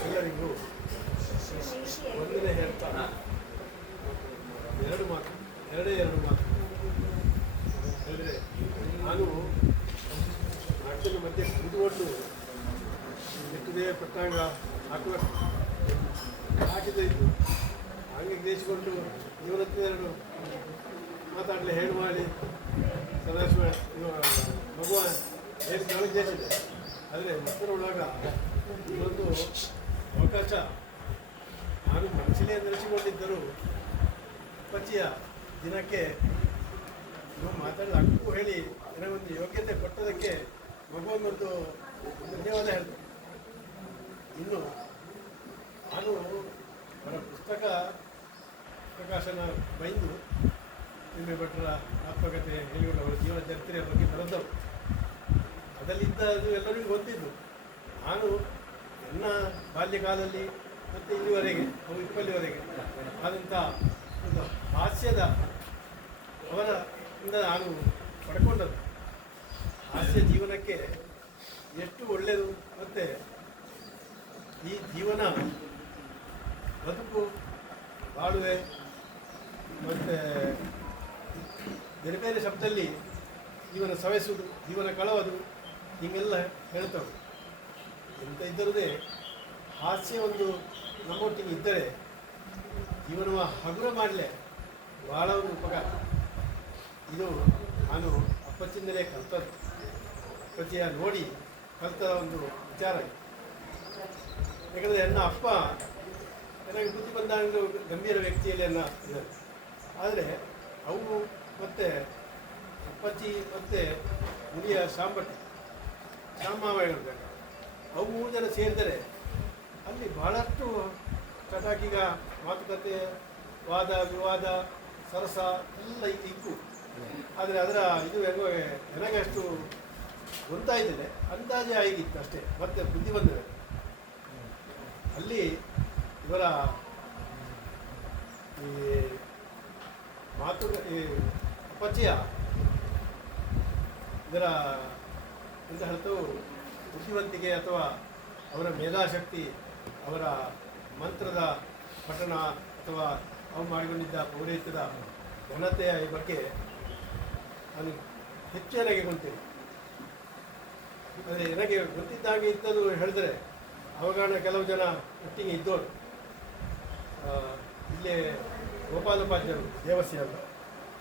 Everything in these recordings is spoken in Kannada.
ಎಲ್ಲರಿಗೂ ಒಂದನೇ ಹೇಳ್ತಾ ಹಾಗೆ ನಿವೃತ್ತಿ ಎರಡು ಮಾತಾಡಲಿ, ಹೇಳಿ ಮಾಡಿ. ಸದಾಶಿವ ಮಗುವ ಏನು ದೇಶಿದೆ ಆದರೆ ಮಕ್ಕಳ ಒಳಗ ಇದೊಂದು ಅವಕಾಶ. ನಾನು ಮನಸ್ಸಲ್ಲೇ ನಡೆಸಿಕೊಂಡಿದ್ದರು ಪಚ್ಚಿಯ ದಿನಕ್ಕೆ ನೀವು ಮಾತಾಡಿದ ಹಕ್ಕು ಹೇಳಿ ನನಗೊಂದು ಯೋಗ್ಯತೆ ಕೊಟ್ಟದಕ್ಕೆ ಮಗುವನ್ನೊಂದು ಧನ್ಯವಾದ ಹೇಳ್ತೇನೆ. ಇನ್ನು ನಾನು ಅವರ ಪುಸ್ತಕ ಪ್ರಕಾಶನ ಬೈದು ನಿಮ್ಮೆ ಭಟ್ರ ಆತ್ಮಕಥೆ ಹೇಳಿಕೊಂಡು ಅವರ ಜೀವನ ಚರಿತ್ರೆಯ ಬಗ್ಗೆ ಬರೆದವರು. ಅದರಲ್ಲಿದ್ದದು ಎಲ್ಲರಿಗೂ ಗೊತ್ತಿದ್ದು. ನಾನು ನನ್ನ ಬಾಲ್ಯಕಾಲದಲ್ಲಿ ಮತ್ತು ಇಲ್ಲಿವರೆಗೆ ಅವು ಇಪ್ಪಲ್ಲಿವರೆಗೆ ಆದಂಥ ಒಂದು ಹಾಸ್ಯದ ಅವರ ಇಂದ ನಾನು ಪಡ್ಕೊಂಡದ್ದು. ಹಾಸ್ಯ ಜೀವನಕ್ಕೆ ಎಷ್ಟು ಒಳ್ಳೆಯದು ಮತ್ತು ಈ ಜೀವನ ಬದುಕು ಬಾಳುವೆ ಮತ್ತು ಬೇರೆ ಬೇರೆ ಶಬ್ದದಲ್ಲಿ ಜೀವನ ಸವೆಸುವುದು ಜೀವನ ಕಳವದು, ಹೀಗೆಲ್ಲ ಹೇಳ್ತವೆ. ಎಂತ ಇದ್ದರದೇ ಹಾಸ್ಯ ಒಂದು ನಮ್ಮೊಟ್ಟಿಗೆ ಇದ್ದರೆ ಜೀವನವ ಹಗುರ ಮಾಡಲೆ ಭಾಳ ಒಂದು ಉಪಕಾರ. ಇದು ನಾನು ಅಪ್ಪಚ್ಚಿಂದಲೇ ಕಲ್ತದ್ದು. ಅಪ್ಪಚ್ಚಿಯ ನೋಡಿ ಕಲ್ತ ಒಂದು ವಿಚಾರ. ಯಾಕಂದರೆ ನನ್ನ ಅಪ್ಪ ನನಗೆ ಬುದ್ಧಿ ಬಂದ ಗಂಭೀರ ವ್ಯಕ್ತಿಯಲ್ಲಿ ಅನ್ನ ಆದರೆ ಅವು ಮತ್ತು ಅಪ್ಪಚ್ಚಿ ಮತ್ತು ಸಾಂಬಟ್ಟಿ ಸಾಮಾವ ಇರಬೇಕು ಅವು ಮೂರು ಜನ ಸೇರಿದರೆ ಅಲ್ಲಿ ಬಹಳಷ್ಟು ಚಟಾಕಿಗ, ಮಾತುಕತೆ, ವಾದ, ವಿವಾದ, ಸರಸ ಎಲ್ಲ ಇತ್ತು. ಆದರೆ ಅದರ ಇದು ಹೆಂಗೋ ನನಗೆ ಅಷ್ಟು ಗೊತ್ತಾಯ್ತದೆ ಅಂದಾಜೆ ಆಗಿತ್ತು ಅಷ್ಟೇ. ಮತ್ತೆ ಬುದ್ಧಿ ಬಂದಿದೆ. ಅಲ್ಲಿ ಇವರ ಈ ಮಾತು ಈ ಅಪಚಯ ಇದರ ಹೇಳ್ತೇವೆ ಬುದ್ಧಿವಂತಿಕೆ ಅಥವಾ ಅವರ ಮೇಧಾಶಕ್ತಿ, ಅವರ ಮಂತ್ರದ ಪಠಣ ಅಥವಾ ಅವು ಮಾಡಿಕೊಂಡಿದ್ದ ಪೌರಹಿತ್ಯದ ಘನತೆಯ ಬಗ್ಗೆ ನಾನು ಹೆಚ್ಚು ನನಗೆ ಆದರೆ ನನಗೆ ಗೊತ್ತಿದ್ದಾಗೆ ಇದ್ದದ್ದು ಹೇಳಿದ್ರೆ ಅವಾಗ ಕೆಲವು ಜನ ಒಟ್ಟಿಗೆ ಇದ್ದವರು ಇಲ್ಲೇ ಗೋಪಾಲೋಪಾಧ್ಯಾಯರು ದೇವಸ್ಯ ಅಂತ. ದೇವ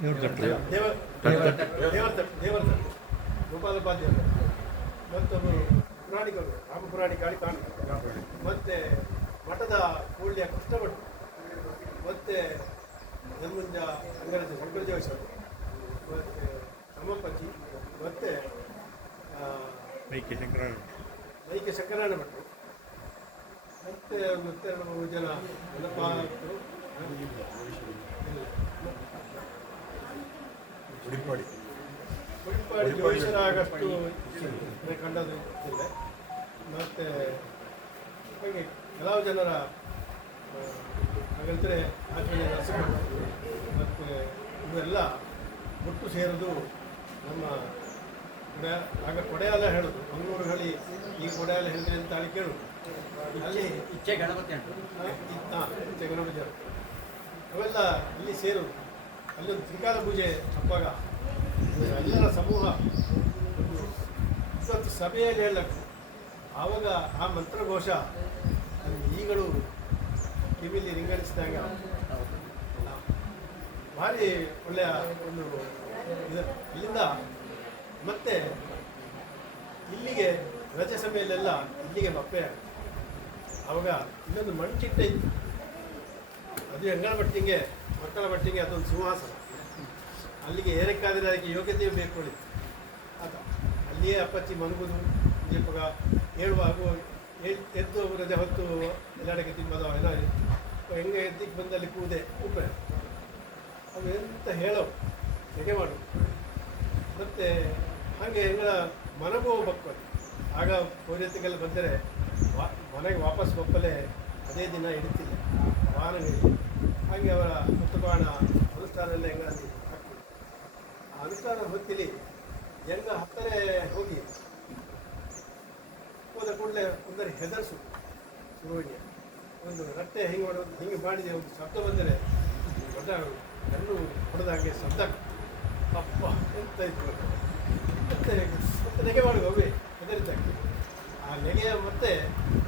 ದೇವರ ದೇವರ ಗೋಪಾಲೋಪಾಧ್ಯಾಯರು ಮತ್ತೊಬ್ಬರು ಪುರಾಣಿಕರು ರಾಮ ಪುರಾಣಿಕ ಮತ್ತೆ ಮಠದ ಕೂಳ್ಯ ಕೃಷ್ಣಭಟ್ ಮತ್ತೆ ಧರ್ಮಂಜ ಅಂಗರಾಜ ಶಂಕರದೇವೇಶ್ವರ ಮತ್ತೆ ತಮ್ಮಪ್ಪಜ್ಜಿ ಮತ್ತೆ ಆ, ಮೈಕೆ ಶಂಕರ ನೈಕೆ ಶಂಕರಾಯಣ ಭಟ್ರು ಮತ್ತೆ ಮತ್ತೆ ಜನ ನೆನಪಾದ್ರು ಉಡುಪಾಡಿ ಉಡುಪಾಡಿ ಕಂಡದ್ದು ಇಲ್ಲ ಮತ್ತು ಹಾಗೆ ಕೆಲವು ಜನರ ಹಾಗಂದ್ರೆ ಆಚರಣೆ ಮತ್ತು ಇವೆಲ್ಲ ಒಟ್ಟು ಸೇರೋದು ನಮ್ಮ ಕೊಡೆ ಆಗ ಕೊಡೆಯಾಲ ಹೇಳೋದು. ಮಂಗಳೂರು ಹಳ್ಳಿ ಈ ಕೊಡೆಯಾಲ ಹೇಳಿದ್ರೆ ಅಂತ ಹೇಳಿ ಕೇಳೋದು ಅಲ್ಲಿ ಇಚ್ಛೆ ಗಣಪತಿ ಹಾಂ ಇಚ್ಛೆ ಗಣಪತಿ ಅವೆಲ್ಲ ಇಲ್ಲಿ ಸೇರೋದು ಅಲ್ಲೊಂದು ತ್ರಿಕಾಲ ಪೂಜೆ ಹಬ್ಬಾಗ. ಎಲ್ಲರ ಸಮೂಹ ಇವತ್ತು ಸಭೆಯಲ್ಲಿ ಹೇಳಕ್ಕೆ ಆವಾಗ ಆ ಮಂತ್ರಘೋಷ ಘೋಷ ಈಗಳು ಕಿವಿಲಿ ರಿಂಗಡಿಸಿದಾಗ ಅಲ್ಲ, ಭಾರಿ ಒಳ್ಳೆಯ ಒಂದು ಇದು. ಅಲ್ಲಿಂದ ಮತ್ತೆ ಇಲ್ಲಿಗೆ ರಜೆ ಸಮಯದಲ್ಲೆಲ್ಲ ಇಲ್ಲಿಗೆ ಮಪ್ಪೆ. ಆವಾಗ ಇನ್ನೊಂದು ಮಣ್ಚಿಟ್ಟೆ ಇತ್ತು ಅದು ಹೆಂಗಳ ಮಟ್ಟಿಗೆ ಮಕ್ಕಳ ಮಟ್ಟಿಗೆ ಅದೊಂದು ಸುವಾಸನ. ಅಲ್ಲಿಗೆ ಏರಕ್ಕಾದರೆ ಅದಕ್ಕೆ ಯೋಗ್ಯತೆ ಬೇಕು ಆತ ಅಲ್ಲಿಯೇ ಅಪ್ಪಚ್ಚಿ ಮಲಗುದು ದೀಪಗ ಹೇಳುವಾಗ ಎದ್ದು ರಜೆ ಹೊತ್ತು ಎಲ್ಲಾಡಕ್ಕೆ ತಿಂಬದ ಎಲ್ಲ ಹೆಂಗೆ ಎದ್ದಿಗೆ ಬಂದಲ್ಲಿ ಕೂದೆ? ಉಪ್ಪೆ. ಅವು ಎಂತ ಹೇಳೋ ಹೇಗೆ ಮಾಡು ಮತ್ತು ಹಾಗೆ ಹೆಂಗಳ ಮನಗೂ ಬಕ್ಕೋದು ಆಗ ಪೌರ್ಯತೆಗೆಲ್ಲ ಬಂದರೆ ವಾ, ಮನೆಗೆ ವಾಪಸ್ ಹೋಗಲೆ ಅದೇ ದಿನ ಹಿಡಿತಿಲ್ಲ. ವಾಹನಗಳಿಗೆ ಹಾಗೆ ಅವರ ಮುತ್ತುಬಾಣ ಅನುಷ್ಠಾನ ಎಲ್ಲ ಹೆಂಗಾಗಿ ಆಗ್ತದೆ ಆ ಅನುಷ್ಠಾನ ಹೊತ್ತಿಲಿ ಹೆಂಗ ಹತ್ತರೆ ಹೋಗಿ ಹೋದ ಕೂಡಲೇ ಒಂದರೆ ಹೆದರ್ಸು ಶುರುವಿಗೆ ಒಂದು ರಟ್ಟೆ ಹೆಂಗೆ ಮಾಡೋದು ಹಿಂಗೆ ಮಾಡಿದೆ ಒಂದು ಶಬ್ದ ಬಂದರೆ ದೊಡ್ಡ ಕಣ್ಣು ಹೊಡೆದ ಹಾಗೆ ಶಬ್ದ. ಅಪ್ಪ, ಎಂತ ಇತ್ತು? ಮತ್ತೆ ಮತ್ತೆ ನೆಗೆ ಮಾಡುವ ಅವೇ ಹೆದರಿದ್ದ ಆ ನೆಗೆಯ ಮತ್ತೆ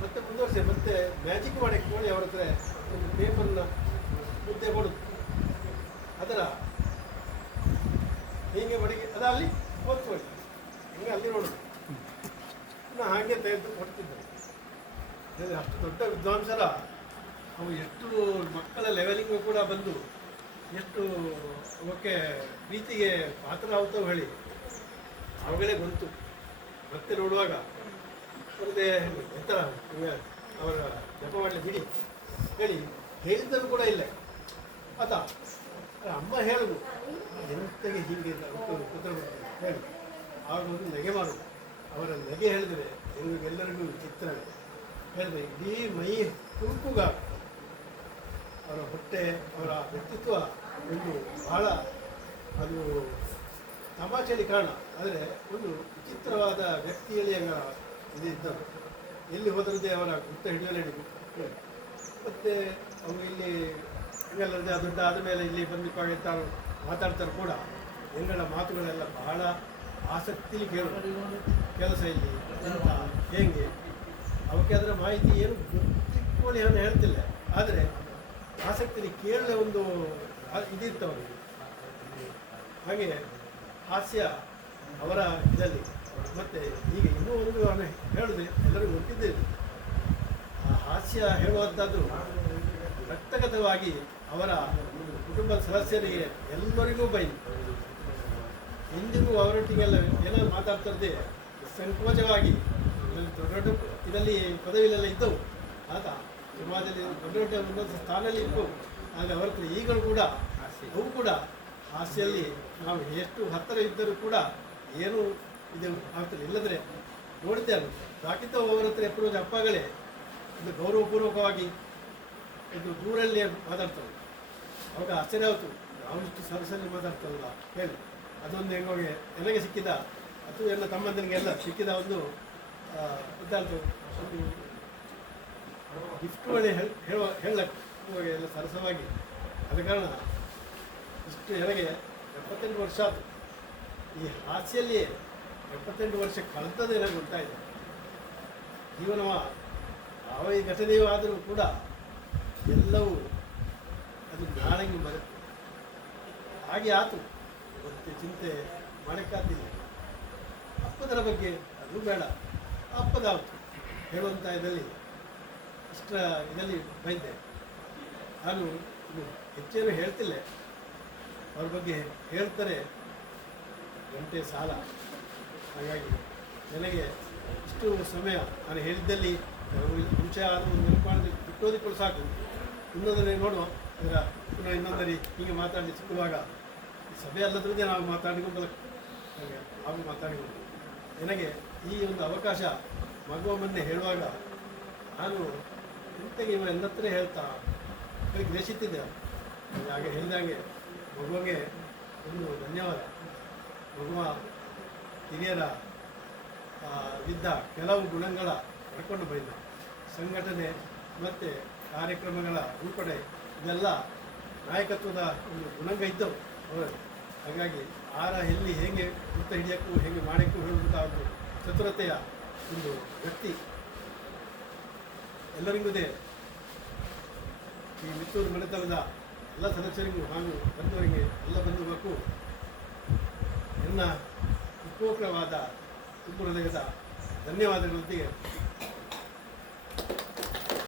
ಮತ್ತೆ ಮುಂದುವರಿಸಿ, ಮತ್ತೆ ಮ್ಯಾಜಿಕ್ ಮಾಡಿ ಕೋಳಿ ಅವ್ರ ಹತ್ರ ಒಂದು ಪೇಪರ್ನ ಮುದ್ದೆ ಮಾಡುದು ಅದರ ಹೀಗೆ ಬಡಿಗೆ ಅದು ಅಲ್ಲಿ ಓದ್ಕೊಳ್ಳಿ ಹಿಂಗೆ ಅಲ್ಲಿ ನೋಡುದು. ನಾ ಹಾಗೆ ತೆಗೆದು ಕೊಡ್ತಿದ್ದೆ ಅಷ್ಟು ದೊಡ್ಡ ವಿದ್ವಾಂಸರ ಅವು ಎಷ್ಟು ಮಕ್ಕಳ ಲೆವೆಲಿಂಗು ಕೂಡ ಬಂದು ಎಷ್ಟು ಅವಕ್ಕೆ ಪ್ರೀತಿಗೆ ಪಾತ್ರ ಆಗ್ತಾವೆ ಹೇಳಿ ಅವಾಗಲೇ ಗೊತ್ತು. ಮತ್ತೆ ನೋಡುವಾಗ ಒಂದೇ ಎಂತ ಅವರ ಜಪ ಮಾಡಲಿ ಬಿಡಿ. ಹೇಳಿ, ಹೇಳಿದ್ದನ್ನು ಕೂಡ ಇಲ್ಲ. ಆತ ಅಮ್ಮ ಹೇಳುದು. ಎಂತಗೆ ಹೀಗೆ ಉತ್ತರ ಹೇಳಿ. ಆಗ ಒಂದು ನೆಗೆ ಮಾಡುದು. ಅವರ ನಗೆ ಹೇಳಿದರೆ ಎಲ್ಲರಿಗೂ ಚಿತ್ರ ಹೇಳಿದ್ರೆ ಇಡೀ ಮೈ ತುಂಕುಗ ಅವರ ಹೊಟ್ಟೆ, ಅವರ ವ್ಯಕ್ತಿತ್ವ ಒಂದು ಬಹಳ ಅದು ತಮಾಷೆಯಲ್ಲಿ ಕಾರಣ. ಆದರೆ ಒಂದು ವಿಚಿತ್ರವಾದ ವ್ಯಕ್ತಿಯಲ್ಲಿ ಹಂಗ ಇದ್ದರು ಎಲ್ಲಿ ಹೋದರದೇ ಅವರ ಗುಪ್ತ ಹಿಡಿಯಲು ಹೇಳಿ. ಮತ್ತು ಅವರು ಇಲ್ಲಿ ಹಿಂಗಲ್ಲದೆ ದೊಡ್ಡ ಆದ ಮೇಲೆ ಇಲ್ಲಿ ಬಂದು ತಾನು ಮಾತಾಡ್ತಾರೆ ಕೂಡ. ಎಂಗಳ ಮಾತುಗಳೆಲ್ಲ ಬಹಳ ಆಸಕ್ತಿಲಿ ಕೇಳೋದು ಕೆಲಸ ಇಲ್ಲಿ ಅಂತ ಹೇಗೆ? ಅವಕ್ಕೆ ಅದರ ಮಾಹಿತಿ ಏನು ಗೊತ್ತಿಟ್ಕೊಳ್ಳಿ ಏನು ಹೇಳ್ತಿಲ್ಲ. ಆದರೆ ಆಸಕ್ತಿಲಿ ಕೇಳಲೆ ಒಂದು ಆ- ಇದಿತ್ತು ಅವರಿಗೆ. ಹಾಗೆ ಹಾಸ್ಯ ಅವರ ಇದರಲ್ಲಿ. ಮತ್ತು ಈಗ ಇನ್ನೂ ಒಂದು ಅವನು ಹೇಳಿದೆ, ಎಲ್ಲರಿಗೂ ಗೊತ್ತಿದ್ದೇನೆ ಆ ಹಾಸ್ಯ ಹೇಳುವಂಥದ್ದು ವ್ಯಕ್ತಗತವಾಗಿ ಅವರ ಕುಟುಂಬದ ಸದಸ್ಯರಿಗೆ ಎಲ್ಲರಿಗೂ ಬೈ. ಎಂದಿಗೂ ಅವರೊಟ್ಟಿಗೆಲ್ಲ ಏನಾದ್ರು ಮಾತಾಡ್ತಿರದೆ ಸಂಕೋಚವಾಗಿ ದೊಡ್ಡ ದೊಡ್ಡ ಇದರಲ್ಲಿ ಪದವಿಲೆಲ್ಲ ಇದ್ದವು. ಆತ ಸಮಾಜದಲ್ಲಿ ದೊಡ್ಡ ದೊಡ್ಡ ಉನ್ನತ ಸ್ಥಾನದಲ್ಲಿ ಇದ್ದವು ಆದರೆ ಅವರ ಈಗಲೂ ಕೂಡ ಅವು ಕೂಡ ಹಾಸ್ಯಲ್ಲಿ ನಾವು ಎಷ್ಟು ಹತ್ತಿರ ಇದ್ದರೂ ಕೂಡ ಏನು ಇದು ಆಗ್ತಿಲ್ಲ ಇಲ್ಲದ್ರೆ ನೋಡಿದ್ದೇನೆ ಸಾಕಿತ ಅವರ ಹತ್ರ ಎಪ್ಪಡುವ ಅಪ್ಪಗಳೇ ಒಂದು ಗೌರವಪೂರ್ವಕವಾಗಿ ಇದು ದೂರಲ್ಲಿ ಮಾತಾಡ್ತಾವೆ ಅವಾಗ ಆಶ್ಚರ್ಯ ಆಯಿತು ನಾವು ಇಷ್ಟು ಸರಸಲ್ಲಿ ಮಾತಾಡ್ತಾರಲ್ಲ ಹೇಳಿ. ಅದೊಂದು ಹೆಂಗೋಗೆ ನನಗೆ ಸಿಕ್ಕಿದ ಅದು ಎಲ್ಲ ತಮ್ಮಂದನಿಗೆಲ್ಲ ಸಿಕ್ಕಿದ ಒಂದು ಆ, ಇದ್ದಾದ್ದು ಒಂದು ಗಿಫ್ಟ್ ಹೇಳ ಹೇಳುವ ಹೇಳಕ್ಕೆ ಎಲ್ಲ ಸರಸವಾಗಿ. ಆದ ಕಾರಣ ಇಷ್ಟು ನನಗೆ ಎಪ್ಪತ್ತೆಂಟು ವರ್ಷ ಆಯ್ತು. ಈ ಹಾಸ್ಯಲ್ಲಿ ಎಪ್ಪತ್ತೆಂಟು ವರ್ಷ ಕಳೆದದ್ದು ನನಗೆ ಗೊತ್ತಾಯಿತು. ಜೀವನವ ಯಾವ ಈ ಘಟನೆಯೂ ಆದರೂ ಕೂಡ ಎಲ್ಲವೂ ಅದು ನಾಳೆಗೆ ಬರುತ್ತೆ. ಹಾಗೆ ಆತು. ಮತ್ತೆ ಚಿಂತೆ ಮಾಡೋಕ್ಕಾಗ್ತಿಲ್ಲ ಅಪ್ಪದರ ಬಗ್ಗೆ ಅದು ಬೇಡ. ಅಪ್ಪದಾಯ್ತು ಹೇಳುವಂಥ ಇದರಲ್ಲಿ ಇಷ್ಟ ಇದರಲ್ಲಿ ಬೈದೆ ನಾನು ಹೆಚ್ಚೇನು ಹೇಳ್ತಿಲ್ಲ. ಅವ್ರ ಬಗ್ಗೆ ಹೇಳ್ತಾರೆ. ಗಂಟೆ ಸಾಲ. ಹಾಗಾಗಿ ನನಗೆ ಇಷ್ಟು ಸಮಯ ನಾನು ಹೇಳಿದ್ದಲ್ಲಿ ಕೆಲವು ವಿಷಯ ಆದರೂ ಮಾಡಿದ್ರೆ ಬಿಟ್ಟೋದಿಕ್ಕೂ ಸಾಕು. ಇನ್ನೊಂದರಲ್ಲಿ ನೋಡುವ, ಅದರ ಪುನಃ ಇನ್ನೊಂದರಿ ಹೀಗೆ ಮಾತಾಡಿ ಸಿಕ್ಕುವಾಗ ಸಭೆ ಅಲ್ಲದ್ರದ್ದೇ ನಾವು ಮಾತಾಡಿಕೊಂಡು ಹಾಗೆ ನಾವು ಮಾತಾಡಿಕೊಂಡು. ನನಗೆ ಈ ಒಂದು ಅವಕಾಶ ಮಗುವ ಮೊನ್ನೆ ಹೇಳುವಾಗ ನಾನು ಇಂತೆಗೆ ಇವ ಎಲ್ಲತ್ರ ಹೇಳ್ತಾ ಗ್ರಹಿಸುತ್ತಿದ್ದೆ ಹಾಗೆ ಹೇಳಿದಾಗೆ ಮಗುವಿಗೆ ಒಂದು ಧನ್ಯವಾದ. ಮಗುವ ಹಿರಿಯರ ಇದ್ದ ಕೆಲವು ಗುಣಗಳ ಪಡ್ಕೊಂಡು ಬಂದ. ಸಂಘಟನೆ ಮತ್ತು ಕಾರ್ಯಕ್ರಮಗಳ ರೂಪಡೆ ಇದೆಲ್ಲ ನಾಯಕತ್ವದ ಒಂದು ಗುಣಂಗ ಇದ್ದವು. ಹಾಗಾಗಿ ಆರ ಎಲ್ಲಿ ಹೇಗೆ ವೃತ್ತ ಹಿಡಿಯಕ್ಕೂ, ಹೇಗೆ ಮಾಡೋಕ್ಕೂ ಹೇಳುವಂಥ ಒಂದು ಚತುರತೆಯ ಒಂದು ವ್ಯಕ್ತಿ ಎಲ್ಲರಿಗೂ ಇದೆ. ಈ ಮಿತ್ತೂರು ಮನೆತನದ ಎಲ್ಲ ಸದಸ್ಯರಿಗೂ ಹಾಗೂ ಬಂದವರಿಗೆ ಎಲ್ಲ ಬಂದಿರಬೇಕು ನನ್ನ ಉಪೋಕ್ರವಾದ ತುಂಬ ಹೃದಯದ ಧನ್ಯವಾದಗಳೊಂದಿಗೆ